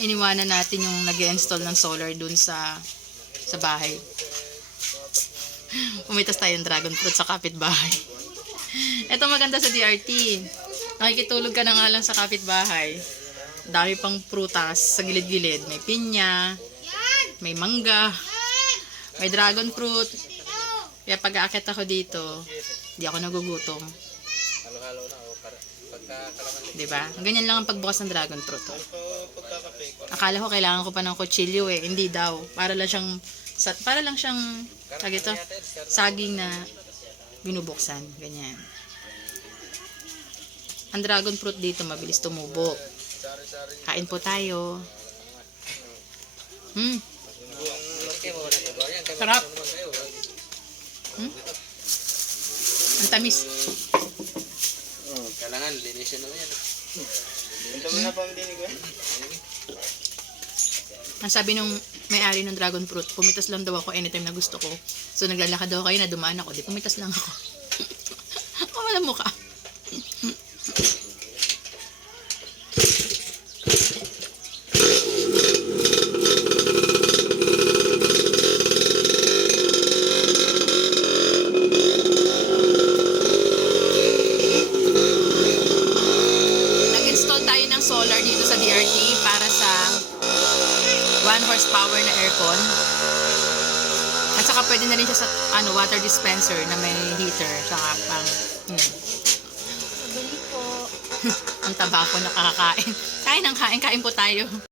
iniwanan natin yung nag install ng solar dun sa sa bahay. Pumitas tayo ng dragon fruit sa kapitbahay. Ito maganda sa DRT. Nakikitulog ka na nga lang sa kapitbahay. Dami pang prutas sa gilid-gilid. May pinya, may mangga, may dragon fruit. Kaya pag aakit ako dito, di ako nagugutom. Halo-halo na o para pagka kalaman. Diba? Ganyan lang ang pagbukas ng dragon fruit. oh. Pagkakape ko. Akala ko kailangan ko pa ng kutsilyo eh. Hindi daw. Para lang siyang, sa, para lang siyang, tag ito, saging na binubuksan. Ganyan. Ang dragon fruit dito mabilis tumubo. Sari-sari. Kain po tayo. Hmm. Ito. Sarap. Hmm? Ang tamis. Kailangan, linisin naman yan. Ito mo na pang dinig ko. Ang sabi nung may-ari ng dragon fruit, pumitas lang daw ako anytime na gusto ko. So naglalakad daw kayo na dumaan ako. Di pumitas lang ako. Kamala mo ka. Nag-install tayo ng solar dito sa DRT para sa 1 horsepower na aircon. At saka pwede na rin siya sa ano, water dispenser na may heater. Saka pang, hmm. Ang taba ko nakakakain. Kain ang kain, kain po tayo.